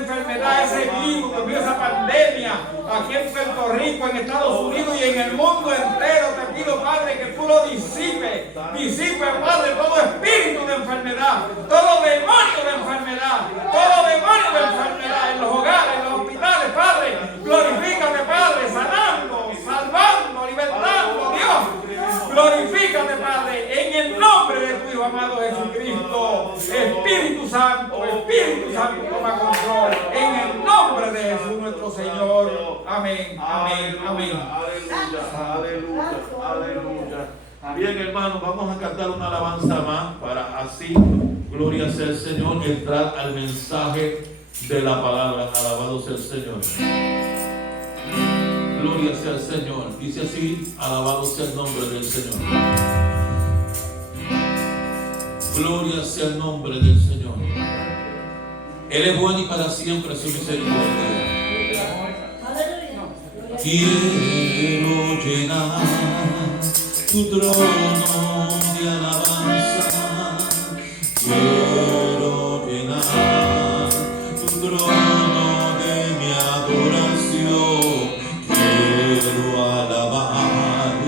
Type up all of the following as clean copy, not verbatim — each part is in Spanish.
enfermedad, ese virus, Dios mío, esa pandemia, aquí en Puerto Rico, en Estados Unidos y en el mundo entero, te pido, Padre, que tú lo disipes, Padre, todo espíritu de enfermedad, todo demonio de enfermedad, en los hogares, en los hospitales, Padre, glorifícate, Padre, sanando, salvando, libertando, Dios, glorifícate, Padre, en el nombre de tu Hijo amado Jesucristo. Espíritu Santo, toma control, en el nombre de Jesús nuestro Señor. Amén, amén, amén. Aleluya. Bien, hermanos, vamos a cantar una alabanza más para así, gloria sea el Señor, entrar al mensaje de la palabra. Alabado sea el Señor. Gloria sea el Señor. Dice así: alabado sea el nombre del Señor. Gloria sea el nombre del Señor. Él es bueno y para siempre su misericordia. Quiero llenar tu trono de alabanza. Quiero llenar tu trono de mi adoración. Quiero alabar,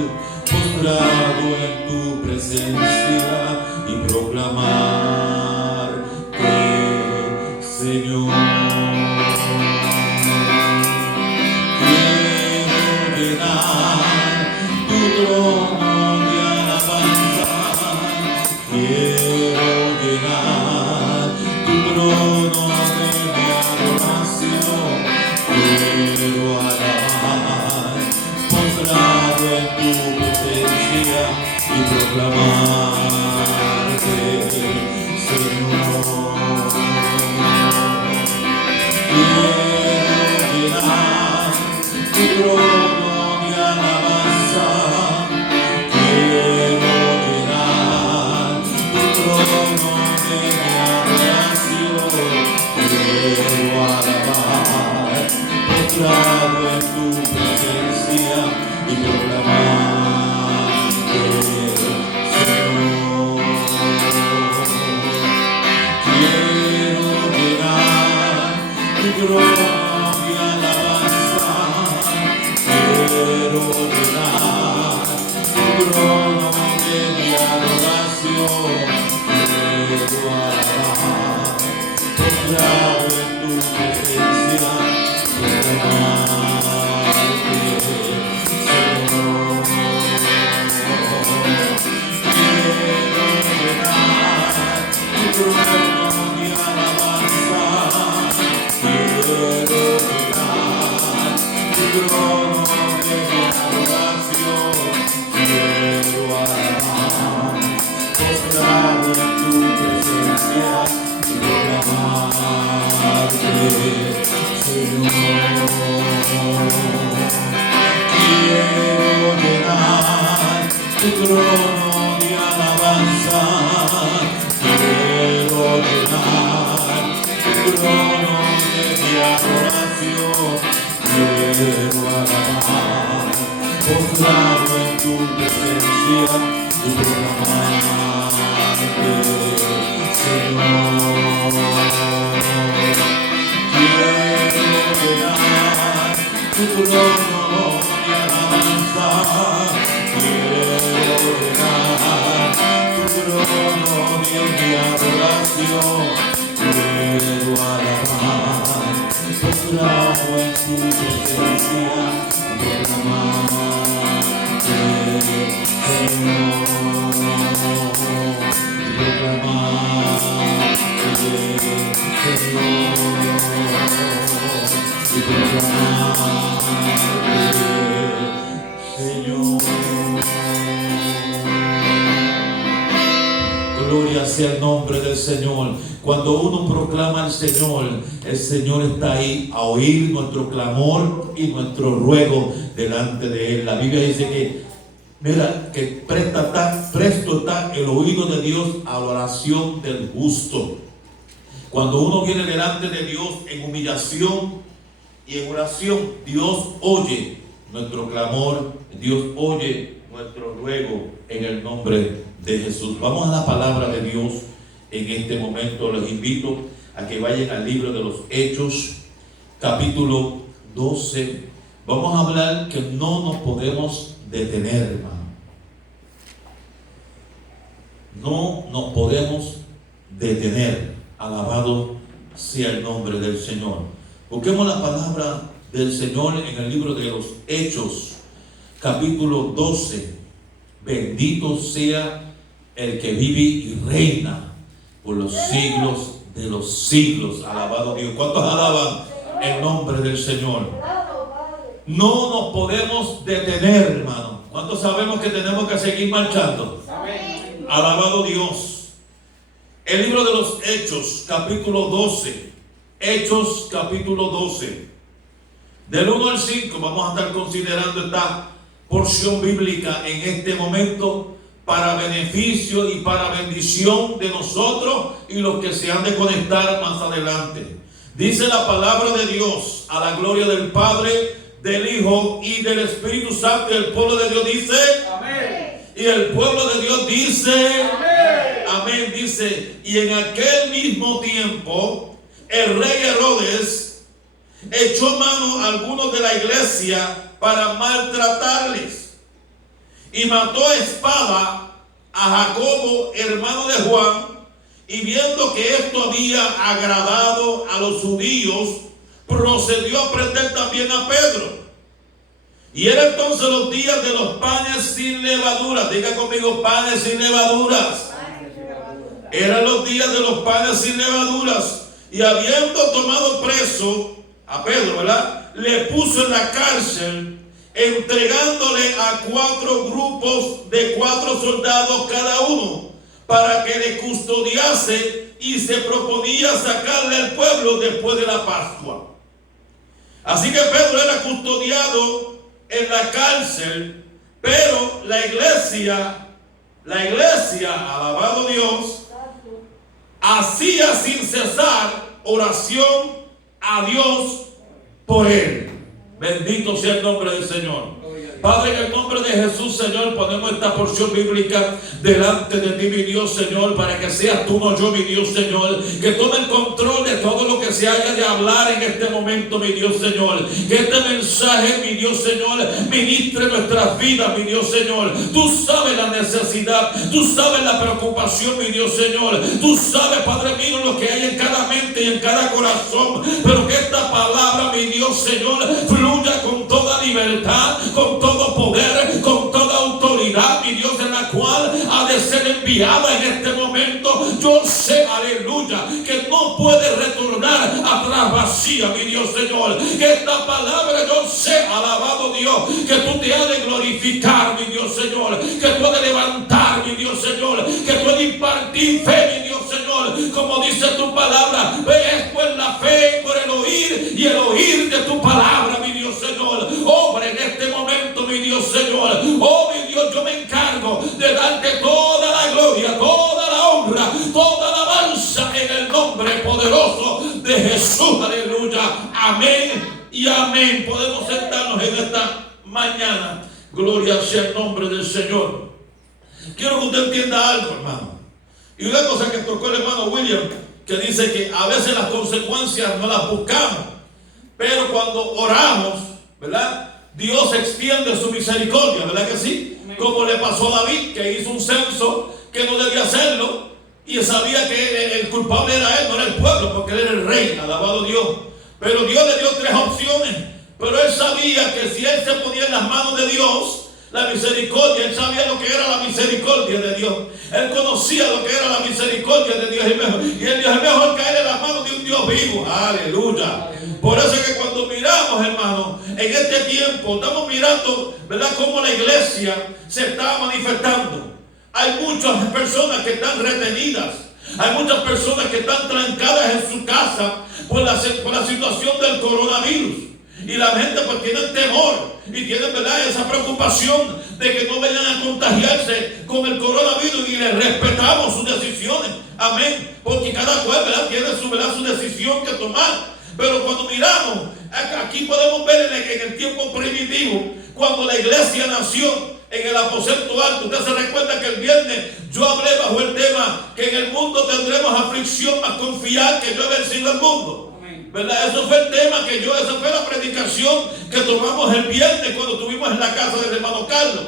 postrado en tu presencia y proclamar que, Señor, quiero llenar tu trono de alabanza. Quiero llenar tu trono de mi adoración. Quiero alabar, postrado en tu presencia y proclamar que, Señor, quiero llenar tu trono de alabanza. Quiero llenar tu trono de mi adoración. Quiero alabar, postrado en tu presencia y proclamar que, Señor, quiero llenar tu trono de alabanza. Quiero llenar tu trono de mi adoración. Quiero alabar, postrado en tu presencia, proclamar que, Señor, quiero llenar tu trono de alabanza. Quiero llenar tu trono de mi adoración. Quiero alabar, postrado en tu presencia y proclamar que, Señor, quiero llenar tu trono de alabanza. Quiero llenar tu trono de mi adoración. Quiero alabar, postrado en tu presencia y proclamar que, Señor, quiero llenar tu trono de alabanza. Quiero llenar tu trono de mi adoración. Quiero alabar, postrado en tu presencia y proclamar que, Señor, y proclamar que, Señor, y proclamar que, Señor. Gloria sea el nombre del Señor. Cuando uno proclama al Señor, el Señor está ahí a oír nuestro clamor y nuestro ruego delante de Él. La Biblia dice que, mira, que presto está el oído de Dios a la oración del justo. Cuando uno viene delante de Dios en humillación y en oración, Dios oye nuestro clamor, Dios oye nuestro ruego en el nombre de Jesús. Vamos a la palabra de Dios en este momento. Les invito a a que vayan al libro de los Hechos, capítulo 12. Vamos a hablar que no nos podemos detener, hermano. No nos podemos detener. Alabado sea el nombre del Señor. Busquemos la palabra del Señor en el libro de los Hechos, capítulo 12. Bendito sea el que vive y reina por los siglos de los siglos. Alabado Dios. ¿Cuántos alaban el nombre del Señor? No nos podemos detener, hermano. ¿Cuántos sabemos que tenemos que seguir marchando? Amén. Alabado Dios. El libro de los Hechos, capítulo 12. Hechos, capítulo 12. Del 1 al 5 vamos a estar considerando esta porción bíblica en este momento para beneficio y para bendición de nosotros y los que se han de conectar más adelante. Dice la palabra de Dios, a la gloria del Padre, del Hijo y del Espíritu Santo. Y el pueblo de Dios dice amén. Y el pueblo de Dios dice amén. Amén. Dice, y en aquel mismo tiempo el rey Herodes echó mano a algunos de la iglesia para maltratarles y mató a espada a Jacobo, hermano de Juan, y viendo que esto había agradado a los judíos, procedió a prender también a Pedro. Y era entonces los días de los panes sin levadura. Diga conmigo, panes sin levaduras. Eran los días de los panes sin levaduras. Y habiendo tomado preso a Pedro, ¿verdad?, le puso en la cárcel, entregándole a 4 grupos de 4 soldados cada uno, para que le custodiase, y se proponía sacarle al pueblo después de la Pascua. Así que Pedro era custodiado en la cárcel, pero la iglesia, alabado Dios, hacía sin cesar oración a Dios por él. Bendito sea el nombre del Señor. Padre, en el nombre de Jesús, Señor, ponemos esta porción bíblica delante de ti, mi Dios, Señor, para que seas tú, no yo, mi Dios, Señor, que tome el control de todo lo que se haya de hablar en este momento, mi Dios, Señor, que este mensaje, mi Dios, Señor, ministre nuestras vidas, mi Dios, Señor. Tú sabes la necesidad, tú sabes la preocupación, mi Dios, Señor, tú sabes, Padre mío, lo que hay en cada mente y en cada corazón, pero que esta palabra, mi Dios, Señor, fluya con toda libertad, con todo poder, con toda autoridad, mi Dios, en la cual ha de ser enviada en este momento. Yo sé, aleluya, que no puede retornar atrás vacía, mi Dios, Señor. Que esta palabra, yo sé, alabado Dios, que tú te has de glorificar, mi Dios, Señor, que tú has de levantar, mi Dios, Señor, que tú has de impartir fe, mi Dios, Señor, como dice tu palabra. Ves pues la fe por el oír, y el oír de tu palabra, mi Dios, Señor. Obra en este momento, mi Dios, Señor. Oh, mi Dios, yo me encargo de darte toda la gloria, toda la honra, toda la alabanza en el nombre poderoso de Jesús. Aleluya. Amén y amén. Podemos sentarnos en esta mañana. Gloria sea el nombre del Señor. Quiero que usted entienda algo, hermano. Y una cosa que tocó el hermano William, que dice que a veces las consecuencias no las buscamos, pero cuando oramos, ¿verdad?, Dios extiende su misericordia, ¿verdad que sí? Como le pasó a David, que hizo un censo que no debía hacerlo, y sabía que el culpable era él, no era el pueblo, porque él era el rey, alabado Dios. Pero Dios le dio 3 opciones, pero él sabía que si él se ponía en las manos de Dios, la misericordia, él sabía lo que era la misericordia de Dios. Él conocía lo que era la misericordia de Dios. Y él dijo, es mejor caer en las manos de un Dios vivo. Aleluya. Por eso es que cuando miramos, hermano, en este tiempo, estamos mirando, ¿verdad?, cómo la iglesia se está manifestando. Hay muchas personas que están retenidas. Hay muchas personas que están trancadas en su casa por la situación del coronavirus. Y la gente pues tiene temor y tienen, ¿verdad?, esa preocupación de que no vayan a contagiarse con el coronavirus, y les respetamos sus decisiones. Amén. Porque cada cual, ¿verdad?, tiene su decisión que tomar. Pero cuando miramos, aquí podemos ver en el tiempo primitivo, cuando la iglesia nació, en el aposento alto. Usted se recuerda que el viernes yo hablé bajo el tema que en el mundo tendremos aflicción, mas confiar que yo he vencido el mundo. ¿Verdad? Eso fue el tema esa fue la predicación que tomamos el viernes cuando estuvimos en la casa del hermano Carlos.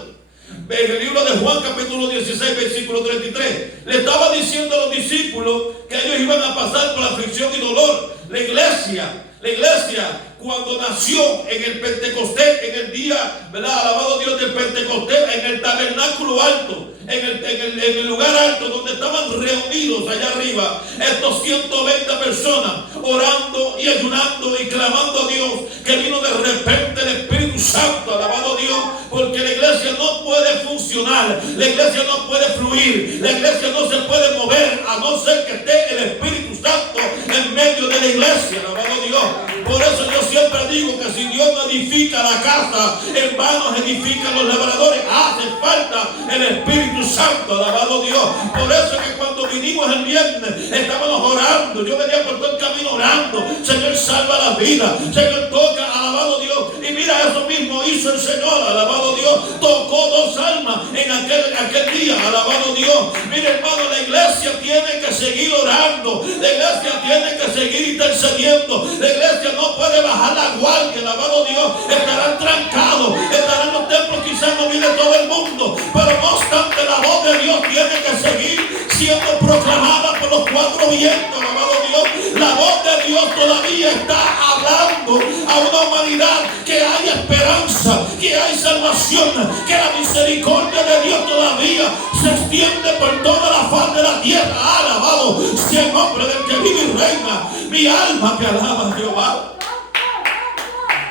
En el libro de Juan capítulo 16 versículo 33 le estaba diciendo a los discípulos que ellos iban a pasar por aflicción y dolor. La iglesia cuando nació en el Pentecostés, en el día, ¿verdad? Alabado Dios, del Pentecostés, en el tabernáculo alto, en el lugar alto donde estaban reunidos allá arriba estos 120 personas orando y ayunando y clamando a Dios, que vino de repente el Espíritu Santo, alabado Dios, porque la iglesia no puede funcionar, la iglesia no puede fluir, la iglesia no se puede mover a no ser que esté el Espíritu Santo en medio de la iglesia, alabado Dios. Por eso yo siempre digo que si Dios no edifica la casa, en vano edifican los labradores. Hace falta el Espíritu Santo, alabado Dios. Por eso es que cuando vinimos el viernes estábamos orando. Yo venía por todo el camino orando. Señor, salva la vida. Señor, toca, alabado Dios. Y mira, eso mismo hizo el Señor, alabado Dios. Tocó 2 almas en aquel día, alabado Dios. Mira, hermano, la iglesia tiene que seguir orando. La iglesia tiene que seguir intercediendo. La iglesia no puede bajar la guardia, alabado Dios. Estarán trancados, estarán los templos, quizás no viene todo el mundo, pero no obstante la voz de Dios tiene que seguir siendo proclamada por los 4 vientos, alabado Dios. La voz de Dios todavía está hablando a una humanidad que hay esperanza, que hay salvación, que la misericordia de Dios todavía se extiende por toda la faz de la tierra. Alabado sea el nombre del que vive y reina. Mi alma te alaba, Jehová.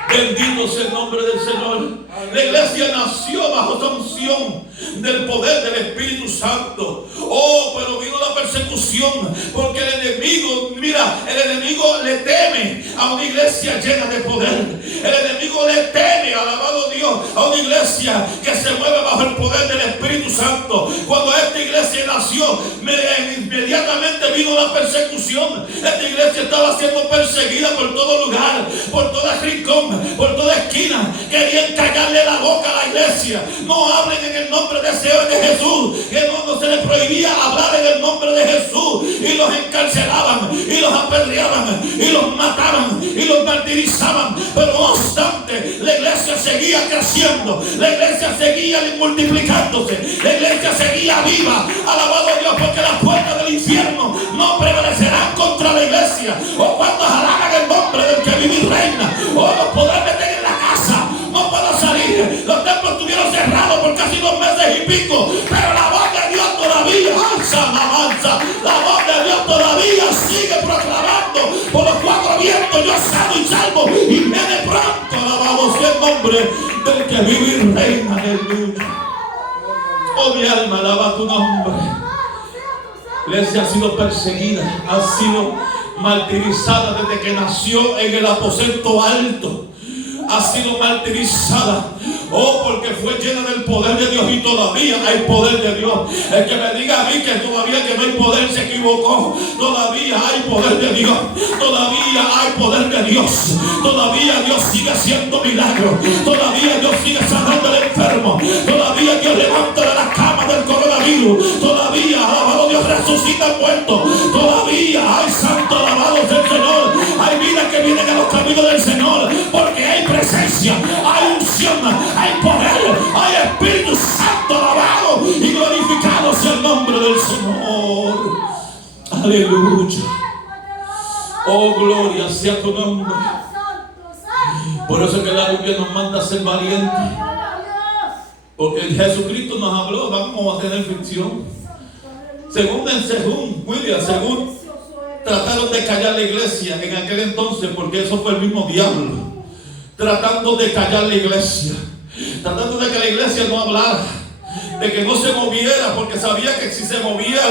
Bendito sea el nombre del Señor. La iglesia nació bajo esa unción del poder del Espíritu Santo. Oh, pero vino la persecución, porque el enemigo, mira, el enemigo le teme a una iglesia llena de poder. El enemigo le teme, alabado Dios, a una iglesia que se mueve bajo el poder del Espíritu Santo. Cuando esta iglesia nació, inmediatamente vino la persecución. Esta iglesia estaba siendo perseguida por todo lugar, por toda rincón, por toda esquina. Querían callarle la boca a la iglesia. No hablen en el nombre de Jesús, que no se les prohibía hablar en el nombre de Jesús, y los encarcelaban y los apedreaban y los mataban y los martirizaban. Pero no obstante, la iglesia seguía creciendo, la iglesia seguía multiplicándose, la iglesia seguía viva, alabado Dios, porque las puertas del infierno no prevalecerán contra la iglesia. O cuando alaban el nombre del que vive y reina, o los poder meter en la casa, no puedo salir. Los templos estuvieron cerrados por casi 2 meses y pico, pero la voz de Dios todavía avanza. La voz de Dios todavía sigue proclamando por los 4 vientos: yo sano y salvo, y viene pronto. Alabado sea el nombre del que vive y reina. Aleluya. Oh, mi alma, alaba tu nombre. La iglesia ha sido perseguida, ha sido martirizada desde que nació en el aposento alto. Ha sido martirizada. Oh, porque fue llena del poder de Dios, y todavía hay poder de Dios. El que me diga a mí que todavía que no hay poder se equivocó. Todavía hay poder de Dios. Todavía hay poder de Dios. Todavía Dios sigue haciendo milagros. Todavía Dios sigue sanando al enfermo. Todavía Dios levanta de la cama del coronavirus. Todavía, alabado Dios, resucita al muerto. Todavía hay santo, alabado sea el Señor. Hay vidas que vienen a los caminos del Señor, porque hay presencia, hay unción, hay poder, hay Espíritu Santo, alabado y glorificado sea el nombre del Señor. Aleluya. Oh, gloria sea tu nombre. Por eso es que la Biblia nos manda a ser valientes, porque Jesucristo nos habló, vamos a tener aflicción. Según trataron de callar la iglesia en aquel entonces, porque eso fue el mismo diablo tratando de callar la iglesia, tratando de que la iglesia no hablara, de que no se moviera, porque sabía que si se movía,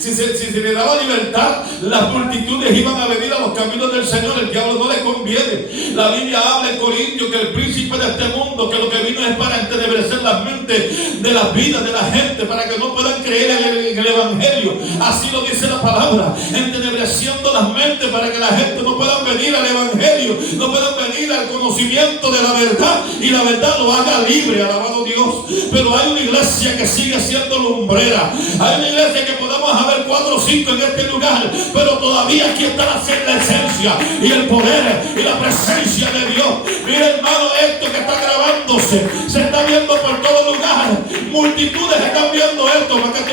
si se le daba libertad, las multitudes iban a venir a los caminos del Señor. El diablo no le conviene. La Biblia habla en Corintios que el príncipe de este mundo, que lo que vino es para entenebrecer las mentes de las vidas de la gente, para que no puedan creer en el evangelio. Así lo dice la palabra, entenebreciendo las mentes para que la gente no pueda venir al evangelio. evangelio, no pueden venir al conocimiento de la verdad y la verdad lo haga libre, alabado Dios. Pero hay una iglesia que sigue siendo lumbrera. Hay una iglesia que podemos haber 4 o 5 en este lugar, pero todavía aquí está la esencia y el poder y la presencia de Dios. Mira, hermano, esto que está grabándose se está viendo por todo lugar. Multitudes están viendo esto, para que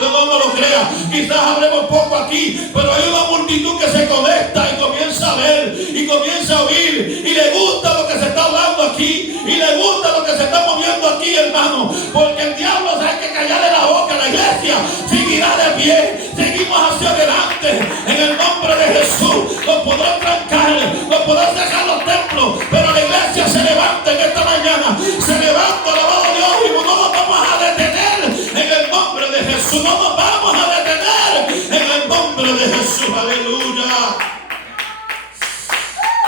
todos no lo crea. Quizás hablemos poco aquí, pero hay una multitud que se conecta y comienza a ver y comienza a oír y le gusta lo que se está hablando aquí y le gusta lo que se está moviendo aquí, hermano, porque el diablo sabe que callarle la boca a la iglesia. Seguirá de pie, seguimos hacia adelante en el nombre de Jesús. Nos podrán trancar, nos podrán dejar los templos, pero la iglesia se levanta en esta mañana, se levanta, alabado Dios, y no nos vamos a detener en el nombre de Jesús. No nos vamos a detener en el nombre de Jesús. Aleluya.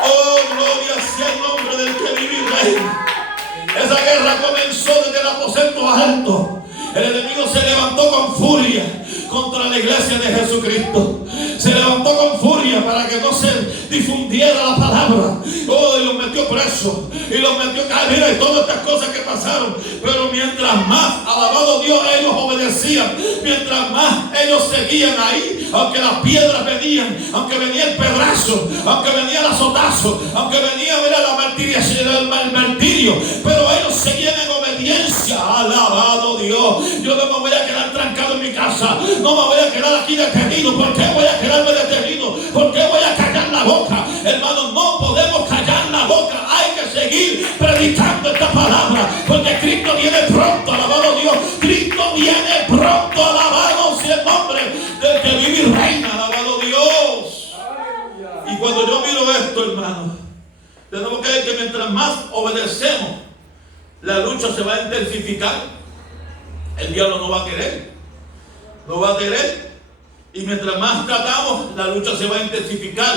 Oh, gloria sea el nombre del que vive y reina. Esa guerra comenzó desde el aposento alto. El enemigo se levantó con furia contra la iglesia de Jesucristo. Se levantó con furia para que no se difundiera la palabra. Oh, y los metió presos y los metió cadena y todas estas cosas que pasaron. Pero mientras más, alabado Dios, ellos obedecían, mientras más ellos seguían ahí, aunque las piedras venían, aunque venía el pedrazo, aunque venía el azotazo, aunque venía el martirio, pero ellos seguían en obediencia. Alabado Dios. Yo no me voy a quedar trancado en mi casa, no me voy a quedar aquí detenido. ¿Por qué voy a quedarme detenido? ¿Por qué voy a callar la boca? Hermanos, no podemos callar la boca. Hay que seguir predicando esta palabra, porque Cristo viene pronto, alabado Dios. Cristo viene pronto, alabado sea el nombre del que vive y reina, alabado Dios. Y cuando yo miro esto, hermano, tenemos que ver que mientras más obedecemos, la lucha se va a intensificar. El diablo no va a querer, no va a querer. Y mientras más tratamos, la lucha se va a intensificar.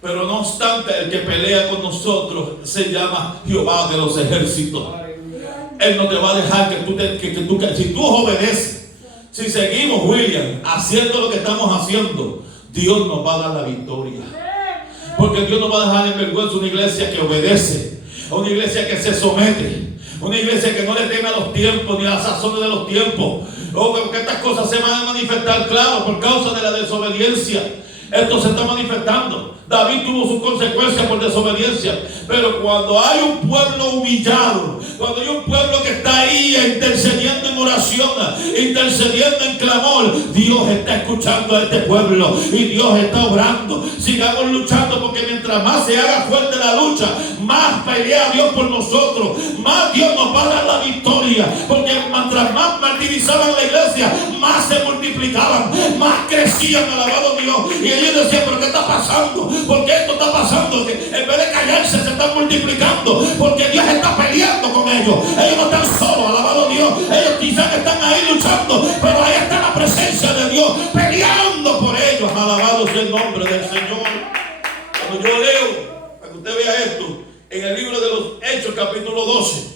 Pero no obstante, el que pelea con nosotros se llama Jehová de los ejércitos. Él no te va a dejar que si tú obedeces, si seguimos, William, haciendo lo que estamos haciendo, Dios nos va a dar la victoria. Porque Dios no va a dejar en vergüenza una iglesia que obedece, una iglesia que se somete, una iglesia que no le teme a los tiempos ni a las sazones de los tiempos. Porque estas cosas se van a manifestar, claro, por causa de la desobediencia. Esto se está manifestando. David tuvo sus consecuencias por desobediencia. Pero cuando hay un pueblo humillado, cuando hay un pueblo que está ahí intercediendo en oración, intercediendo en clamor, Dios está escuchando a este pueblo y Dios está obrando. Sigamos luchando, porque mientras más se haga fuerte la lucha, más pelea Dios por nosotros, más Dios nos va a dar la victoria. Porque mientras más martirizaban la iglesia, más se multiplicaban, más crecían, alabado Dios. Y ellos decían: ¿pero qué está pasando? ¿Por qué esto está pasando? Que en vez de callarse se están multiplicando, porque Dios está peleando con ellos. Ellos no están solos, alabado Dios. Ellos quizás están ahí luchando, pero ahí está la presencia de Dios peleando por ellos. Alabado sea el nombre del Señor. Cuando yo leo, para que usted vea esto, en el libro de los Hechos, capítulo 12,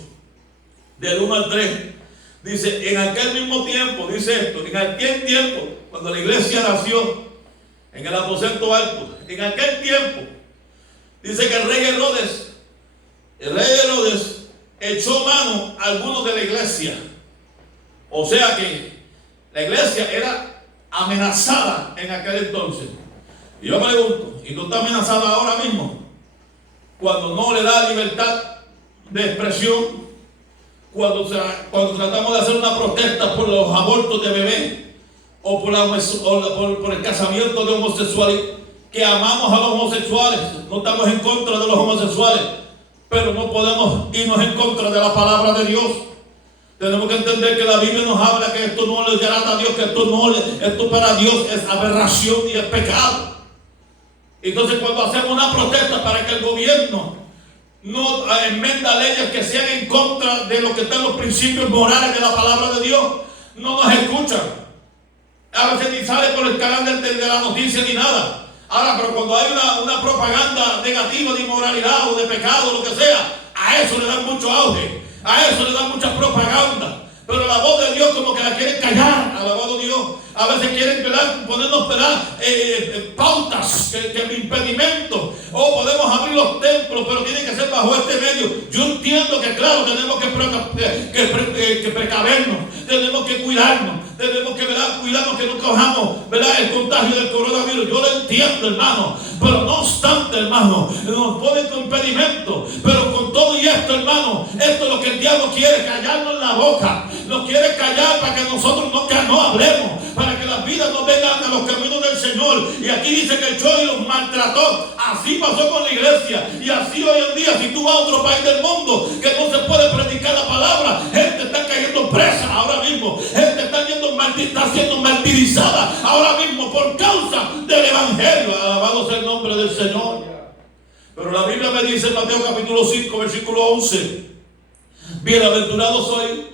del 1 al 3, dice: en aquel mismo tiempo, dice esto, en aquel tiempo, cuando la iglesia nació, en el aposento alto, en aquel tiempo, dice que el rey Herodes echó mano a algunos de la iglesia. O sea que la iglesia era amenazada en aquel entonces. Y yo pregunto: ¿y no está amenazada ahora mismo? Cuando no le da libertad de expresión, cuando tratamos de hacer una protesta por los abortos de bebés, o por el casamiento de homosexuales, que amamos a los homosexuales, no estamos en contra de los homosexuales, pero no podemos irnos en contra de la palabra de Dios. Tenemos que entender que la Biblia nos habla que esto no le agrada a Dios, que esto para Dios es aberración y es pecado. Entonces, cuando hacemos una protesta para que el gobierno no enmenda leyes que sean en contra de lo que están los principios morales de la palabra de Dios, no nos escuchan. A veces ni sale por el canal de la noticia ni nada. Ahora, pero cuando hay una propaganda negativa de inmoralidad o de pecado, lo que sea, a eso le dan mucho auge, a eso le dan mucha propaganda. pero la voz de Dios como que la quieren callar. Alabado Dios. A veces quieren ponernos pautas, que impedimentos. O podemos abrir los templos, pero tiene que ser bajo este medio. Yo entiendo que claro, tenemos que precavernos, tenemos que cuidarnos, tenemos que cuidarnos que no cojamos el contagio del coronavirus. Yo lo entiendo, hermano, pero no obstante, hermano, nos ponen con impedimentos. Pero con todo y esto, hermano, esto es lo que el diablo quiere, callarnos en la boca. Nos quiere callar para que nosotros no hablemos, para que las vidas no vengan a los caminos del Señor. Y aquí dice que echó y los maltrató. Así pasó con la iglesia. Y así hoy en día, si tú vas a otro país del mundo que no se puede predicar la palabra, gente está cayendo presa ahora mismo. Gente está siendo martirizada ahora mismo por causa del evangelio. Alabado sea el nombre del Señor. Pero la Biblia me dice en Mateo capítulo 5, versículo 11: bienaventurado soy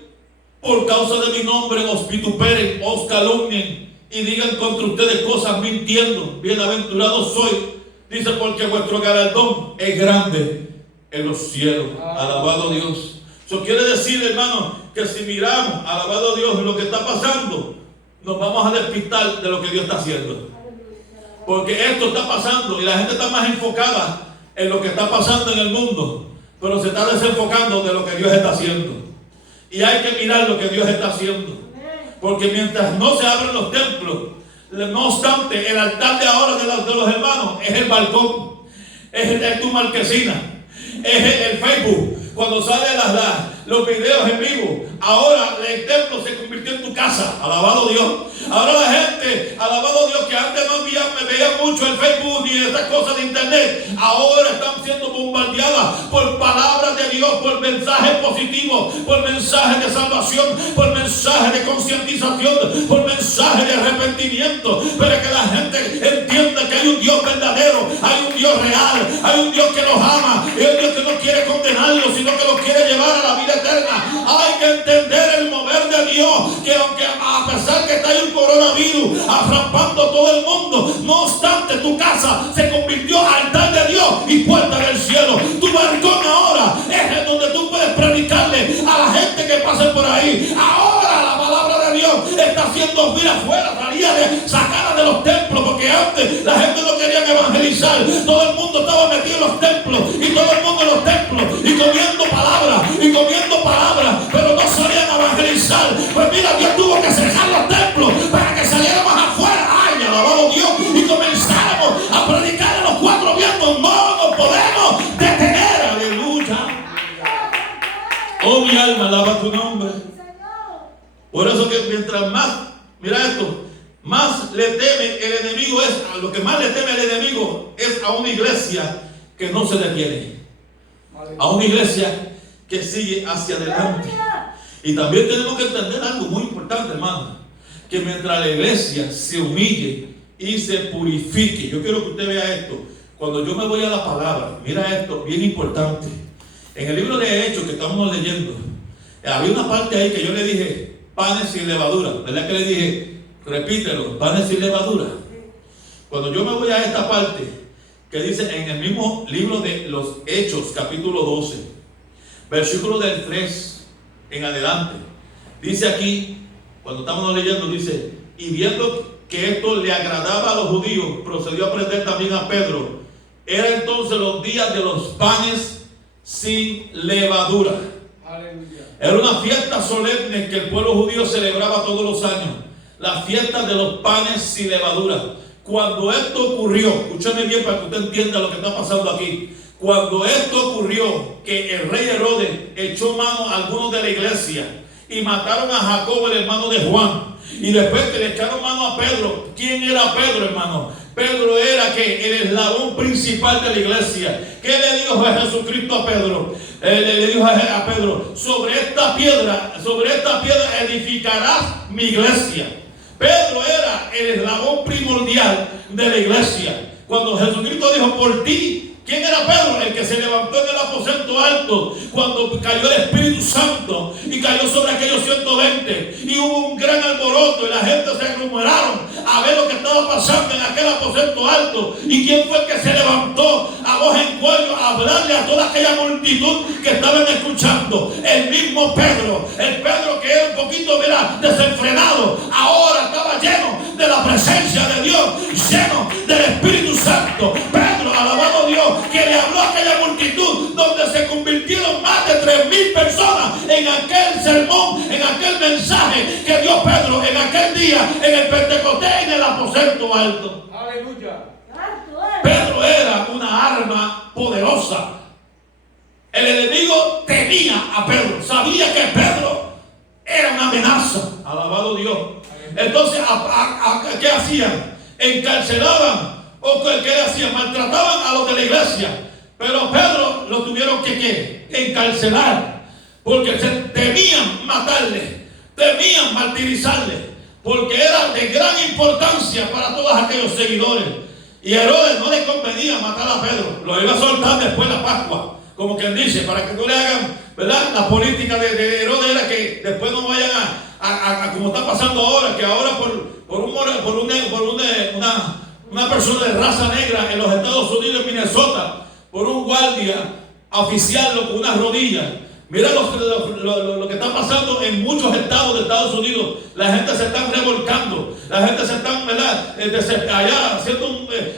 por causa de mi nombre, os vituperen, os calumnien y digan contra ustedes cosas mintiendo. Bienaventurado soy, dice, porque vuestro galardón es grande en los cielos. Alabado Dios. Eso quiere decir, hermano, que si miramos, alabado Dios, lo que está pasando, nos vamos a despistar de lo que Dios está haciendo. Porque esto está pasando y la gente está más enfocada en lo que está pasando en el mundo, pero se está desenfocando de lo que Dios está haciendo. Y hay que mirar lo que Dios está haciendo. Porque mientras no se abren los templos, no obstante, el altar de ahora de los hermanos es el balcón, es tu marquesina, es el Facebook. Cuando salen los videos en vivo, ahora el templo se convirtió en tu casa. Alabado Dios. Ahora la gente, alabado Dios, que antes no me veía mucho el Facebook ni estas cosas de internet, ahora están siendo bombardeadas por palabras de Dios, por mensajes positivos, por mensajes de salvación, por mensajes de concientización, por mensajes de arrepentimiento, para que la gente entienda que hay un Dios verdadero, hay un Dios real, hay un Dios que los ama, hay un Dios que no quiere condenarlos, sino que los quiere llevar a la vida eterna. Hay que entender el mover de Dios, que aunque a pesar que está ahí un coronavirus atrampando todo el mundo, no obstante, tu casa se convirtió en altar de Dios y puerta del cielo. Tu balcón ahora es en donde tú puedes predicarle a la gente que pase por ahí. Ahora la palabra de Dios está siendo afuera, sacada de los templos, porque antes la gente no quería evangelizar. Todo el mundo estaba metido en los templos y todo el mundo en los templos y comiendo palabras, pero no salían a evangelizar. Pues mira, Dios tuvo que cerrar los templos para que saliéramos afuera. Ay, alabado Dios, y comenzáramos a predicar en los cuatro vientos. No nos podemos detener. Aleluya. Oh, mi alma, alaba tu nombre. Por eso que mientras más, mira esto, más le teme el enemigo a lo que más le teme el enemigo es a una iglesia que no se detiene, a una iglesia que sigue hacia adelante. Y también tenemos que entender algo muy importante, hermano, que mientras la iglesia se humille y se purifique, yo quiero que usted vea esto. Cuando yo me voy a la palabra, mira esto, bien importante. En el libro de Hechos que estamos leyendo, había una parte ahí que yo le dije, panes sin levadura, ¿verdad que le dije? Repítelo, panes sin levadura. Cuando yo me voy a esta parte que dice en el mismo libro de los Hechos, capítulo 12, versículo del 3 en adelante, dice aquí, cuando estamos leyendo, dice, y viendo que esto le agradaba a los judíos, procedió a prender también a Pedro. Era entonces los días de los panes sin levadura. Aleluya. Era una fiesta solemne que el pueblo judío celebraba todos los años, la fiesta de los panes sin levadura. Cuando esto ocurrió, escúchame bien para que usted entienda lo que está pasando aquí. Cuando esto ocurrió, que el rey Herodes echó mano a algunos de la iglesia y mataron a Jacobo, el hermano de Juan, y después que le echaron mano a Pedro. ¿Quién era Pedro, hermano? Pedro era que el eslabón principal de la iglesia. ¿Qué le dijo Jesucristo a Pedro? Le dijo a Pedro, sobre esta piedra edificarás mi iglesia. Pedro era el eslabón primordial de la iglesia. Cuando Jesucristo dijo, por ti, ¿quién era Pedro? El que se levantó en el aposento alto cuando cayó el Espíritu Santo y cayó sobre aquellos 120 y hubo un gran alboroto y la gente se aglomeraron a ver lo que estaba pasando en aquel aposento alto. ¿Y quién fue el que se levantó a voz en cuello a hablarle a toda aquella multitud que estaban escuchando. El mismo Pedro, el Pedro que era un poquito, mira, desenfrenado, ahora estaba lleno de la presencia de Dios, lleno del Espíritu Santo. Pedro, alabado Dios, que le habló a aquella multitud donde se convirtieron más de 3,000 personas en aquel sermón, en aquel mensaje que dio Pedro en aquel día, en el Pentecostés, en el aposento alto. Aleluya. Pedro era una arma poderosa. El enemigo temía a Pedro, sabía que Pedro era una amenaza. Alabado Dios. Entonces, ¿qué hacían? Encarcelaban, o ¿qué hacían? Maltrataban a los de la iglesia. Pero Pedro lo tuvieron que encarcelar, porque temían matarle, temían martirizarle, porque era de gran importancia para todos aquellos seguidores. Y a Herodes no le convenía matar a Pedro, lo iba a soltar después de la Pascua, como quien dice, para que no le hagan, ¿verdad? La política de Herodes era que después no vayan a como está pasando ahora, que ahora por una persona de raza negra en los Estados Unidos, en Minnesota, por un guardia oficial con unas rodillas. Mira lo que está pasando en muchos estados de Estados Unidos. La gente se está revolcando. La gente se está, ¿verdad? Allá haciendo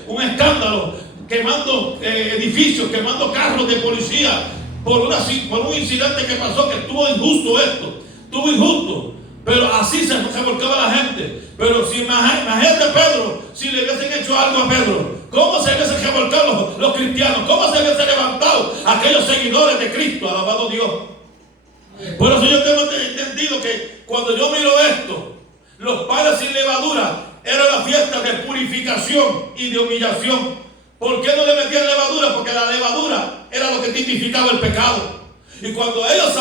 un escándalo, quemando edificios, quemando carros de policía por un incidente que pasó, que estuvo injusto esto. Estuvo injusto. Pero así se volcaba la gente. Pero si imagínate Pedro, si le hubiesen hecho algo a Pedro, ¿cómo se hubiesen revolcado los cristianos? ¿Cómo se hubiesen levantado aquellos seguidores de Cristo? Alabado Dios. Por eso yo tengo entendido que cuando yo miro esto, los panes sin levadura era la fiesta de purificación y de humillación. ¿Por qué no le metían levadura? Porque la levadura era lo que tipificaba el pecado. Y cuando ellos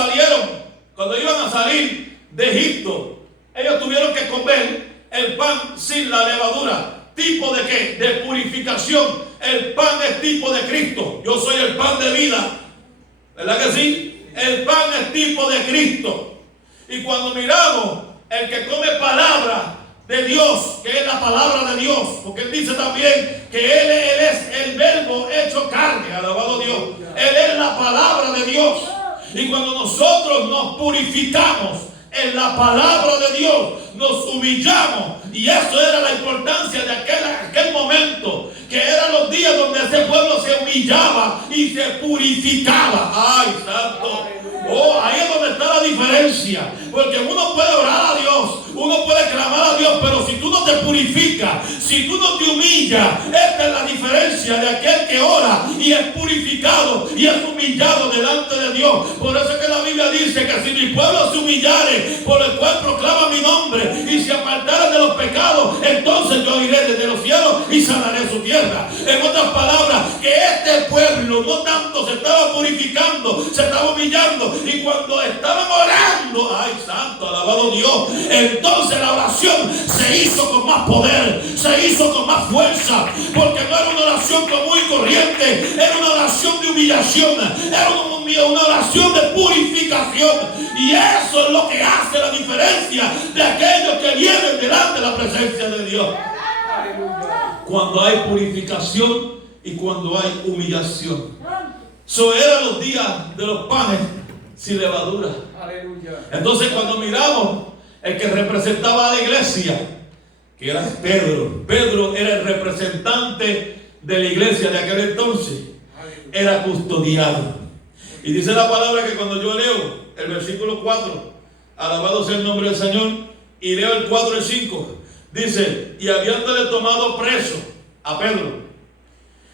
cuando iban a salir de Egipto, ellos tuvieron que comer el pan sin la levadura. ¿Tipo de qué? De purificación. El pan es tipo de Cristo. Yo soy el pan de vida. ¿Verdad que sí? El pan es tipo de Cristo. Y cuando miramos, el que come palabra de Dios, que es la palabra de Dios, porque Él dice también que Él es el verbo hecho carne. Alabado Dios. Él es la palabra de Dios. Y cuando nosotros nos purificamos en la palabra de Dios, nos humillamos. Y eso era la importancia de aquel momento, que eran los días donde ese pueblo se humillaba y se purificaba. ¡Ay, santo! Oh, ahí es donde está la diferencia. Porque uno puede orar a Dios, uno puede clamar a Dios, pero si tú no te purificas, si tú no te humillas, esta es la diferencia de aquel que ora y es purificado y es humillado delante de Dios. Por eso es que la Biblia dice que si mi pueblo se humillare, por el cual proclama mi nombre, y se apartara de los pecados, entonces yo iré desde los cielos y sanaré su tierra. En otras palabras, que este pueblo no tanto se estaba purificando, se estaba humillando, y cuando estaban orando, ay santo, alabado Dios, entonces la oración se hizo con más poder, se hizo con más fuerza, porque no era una oración común y corriente, era una oración de humillación, era una oración de purificación. Y eso es lo que hace la diferencia de aquellos que vienen delante de la presencia de Dios. Cuando hay purificación y cuando hay humillación. Eso eran los días de los panes sin levadura. Entonces cuando miramos el que representaba a la iglesia, que era Pedro. Pedro era el representante de la iglesia de aquel entonces. Era custodiado. Y dice la palabra que cuando yo leo el versículo 4, alabado sea el nombre del Señor, y leo el 4 y 5, dice, y habiéndole tomado preso a Pedro,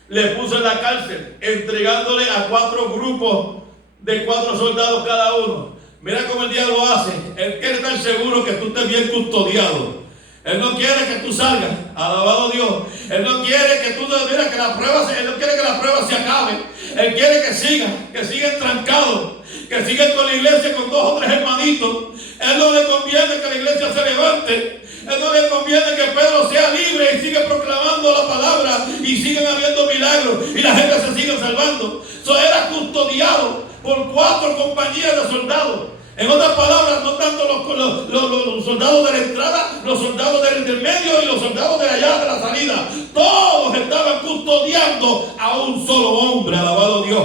le puso en la cárcel, entregándole a 4 grupos de 4 soldados cada uno. Mira cómo el diablo hace. Él quiere estar seguro que tú estés bien custodiado. Él no quiere que tú salgas, alabado Dios. Él no quiere que tú, mira, que la prueba, Él no quiere que la prueba se acabe. Él quiere que sigan trancados, que sigan con la iglesia con 2 o 3 hermanitos. Él no le conviene que la iglesia se levante. Él no le conviene que Pedro sea libre y siga proclamando la palabra y sigan habiendo milagros y la gente se siga salvando. Eso era custodiado por 4 compañías de soldados. En otras palabras, no tanto los soldados de la entrada, los soldados del medio y los soldados de allá de la salida. Todos estaban custodiando a un solo hombre, alabado Dios.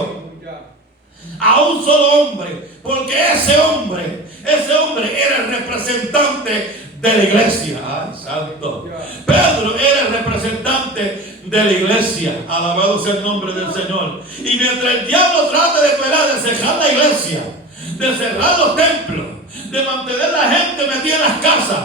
A un solo hombre, porque ese hombre era el representante de la iglesia. ¡Ay, santo! Pedro era el representante de la iglesia. Alabado sea el nombre del Señor. Y mientras el diablo trata de pelar, de cerrar la iglesia, de cerrar los templos, de mantener a la gente metida en las casas,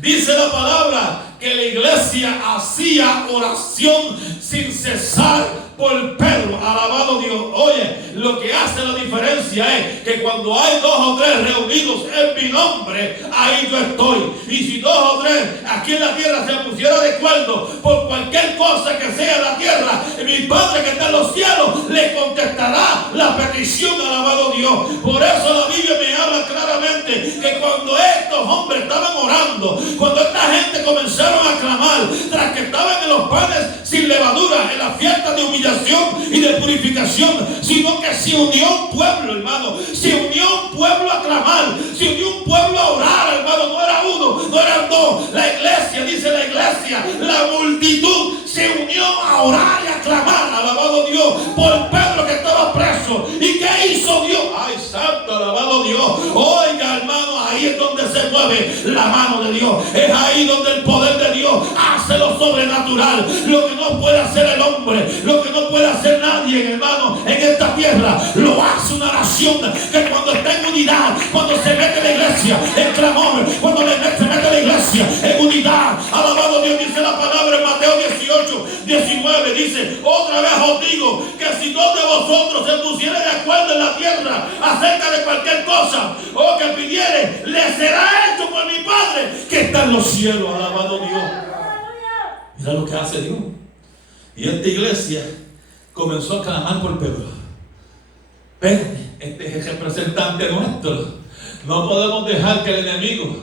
dice la palabra que la iglesia hacía oración sin cesar por Pedro. Alabado Dios. Oye, lo que hace la diferencia es que cuando hay 2 o 3 reunidos en mi nombre, ahí yo estoy. Y si 2 o 3 aquí en la tierra se pusiera de acuerdo por cualquier cosa que sea en la tierra, mi Padre que está en los cielos le contestará la petición. Alabado Dios. Por eso la Biblia me habla claramente que cuando estos hombres estaban orando, cuando esta gente comenzaron a clamar, tras que estaban en los panes sin levadura, en la fiesta de humillación y de purificación, sino que se unió un pueblo, hermano, se unió un pueblo a clamar, se unió un pueblo a orar, hermano. No era uno, no eran dos. La iglesia, dice la iglesia, la multitud se unió a orar y a clamar, alabado Dios, por Pedro que estaba preso. ¿Y qué hizo Dios? Ay, santo, alabado Dios. Oiga, hermano, ahí es donde se mueve la mano de Dios. Es ahí donde el poder de Dios hace lo sobrenatural. Lo que no puede hacer el hombre, lo que no puede hacer nadie, hermano, en esta tierra, lo hace una nación que cuando está en unidad, cuando se mete la iglesia en clamor, cuando se mete la iglesia en unidad, alabado Dios, dice la palabra en Mateo 18, 19, dice: otra vez os digo que si 2 de vosotros se pusieren de acuerdo en la tierra acerca de cualquier cosa o que pidiere, le será hecho por mi Padre que está en los cielos. Alabado Dios. Mira lo que hace Dios. Y esta iglesia comenzó a clamar por Pedro. Pedro, este es el representante nuestro. No podemos dejar que el enemigo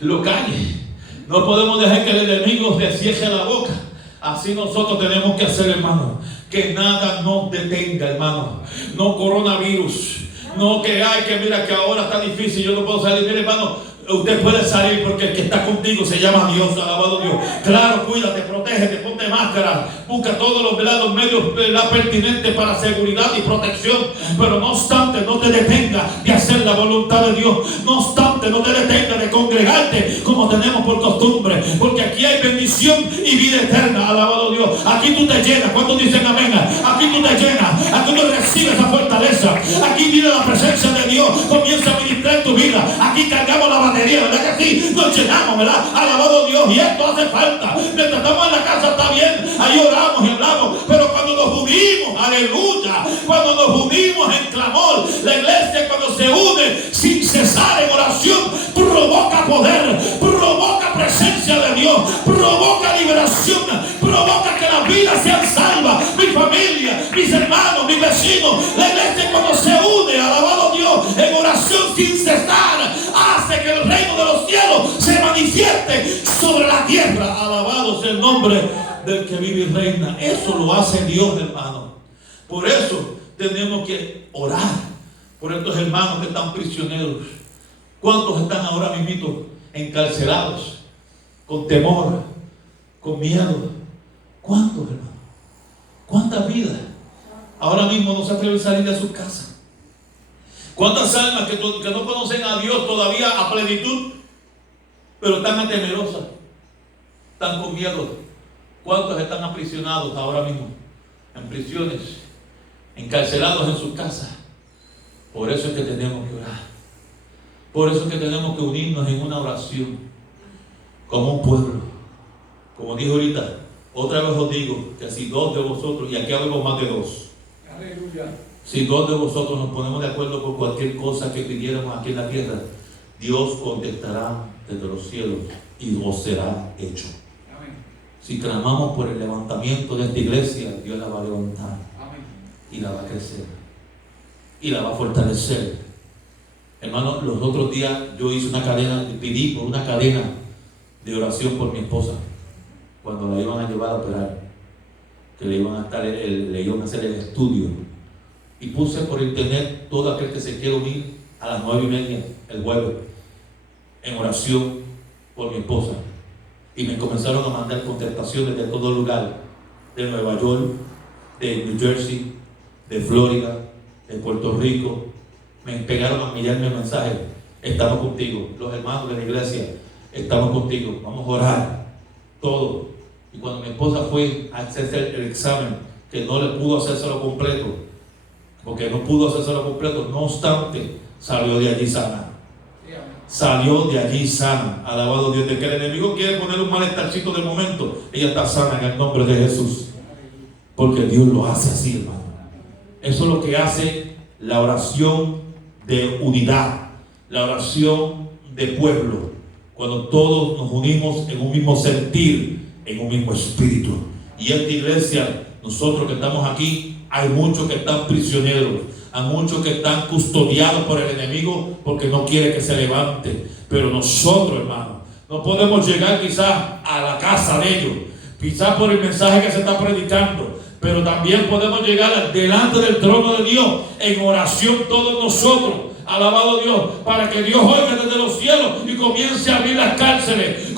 lo calle. No podemos dejar que el enemigo le cierre la boca. Así nosotros tenemos que hacer, hermano. Que nada nos detenga, hermano. No coronavirus. No que hay que mira que ahora está difícil, yo no puedo salir. Mire, hermano, usted puede salir porque el que está contigo se llama Dios. Alabado Dios. Claro, cuídate, protégete, ponte máscara, busca todos los medios pertinentes para seguridad y protección. Pero no obstante, no te detenga de hacer la voluntad de Dios. No obstante, no te detenga de congregarte como tenemos por costumbre, porque aquí hay bendición y vida eterna. Alabado Dios. Aquí tú te llenas. ¿Cuántos dicen amén? Aquí tú te llenas. Aquí tú recibes esa fortaleza. Aquí viene la presencia de Dios, comienza a ministrar tu vida. Aquí cargamos la batería, ¿verdad que sí? Nos llenamos, ¿verdad? Alabado Dios. Y esto hace falta. Mientras estamos en la casa está bien, ahí oramos y hablamos, pero cuando nos unimos, aleluya, cuando nos unimos en clamor, la iglesia cuando se une sin cesar en oración, provoca poder, provoca presencia de Dios, provoca liberación, provoca que las vidas sean salvas. Mi familia, mis hermanos, mis vecinos, la iglesia cuando se une, alabado Dios, en oración sin cesar, hace que el reino de los cielos se manifieste sobre la tierra. Alabado sea el nombre del que vive y reina. Eso lo hace Dios, hermano. Por eso tenemos que orar por estos hermanos que están prisioneros. ¿Cuántos están ahora mismito encarcelados, con temor, con miedo? ¿Cuántos, hermano? ¿Cuántas vidas ahora mismo no se atreven a salir de sus casas? ¿Cuántas almas que no conocen a Dios todavía a plenitud, pero están atemerosas, están con miedo? ¿Cuántos están aprisionados ahora mismo en prisiones, encarcelados en sus casas? Por eso es que tenemos que orar. Por eso es que tenemos que unirnos en una oración como un pueblo. Como dijo ahorita, otra vez os digo que si 2 de vosotros, y aquí hablo más de 2, aleluya, si 2 de vosotros nos ponemos de acuerdo por cualquier cosa que pidiéramos aquí en la tierra, Dios contestará desde los cielos y os será hecho. Amén. Si clamamos por el levantamiento de esta iglesia, Dios la va a levantar. Amén. Y la va a crecer y la va a fortalecer. Hermano, los otros días yo hice una cadena, pedí por una cadena de oración por mi esposa cuando la iban a llevar a operar, que le iban a hacer el estudio, y puse por internet todo aquel que se quiera unir a las 9:30 el jueves en oración por mi esposa. Y me comenzaron a mandar contestaciones de todo lugar, de Nueva York, de New Jersey, de Florida, de Puerto Rico. Me pegaron a enviarme mensajes: estamos contigo, los hermanos de la iglesia, estamos contigo, vamos a orar, todo. Y cuando mi esposa fue a hacer el examen, que no le pudo hacérselo completo, porque no pudo hacérselo completo, no obstante, salió de allí sana. Salió de allí sana. Alabado Dios. De que el enemigo quiere poner un malestarcito de momento, ella está sana en el nombre de Jesús, porque Dios lo hace así, hermano. Eso es lo que hace la oración de unidad, la oración de pueblo, cuando todos nos unimos en un mismo sentir, en un mismo espíritu. Y esta iglesia, nosotros que estamos aquí, hay muchos que están prisioneros, hay muchos que están custodiados por el enemigo porque no quiere que se levante. Pero nosotros, hermanos, no podemos llegar quizás a la casa de ellos, quizás por el mensaje que se está predicando, pero también podemos llegar delante del trono de Dios en oración todos nosotros. Alabado Dios, para que Dios oiga desde los cielos y comience a abrir las cárceles.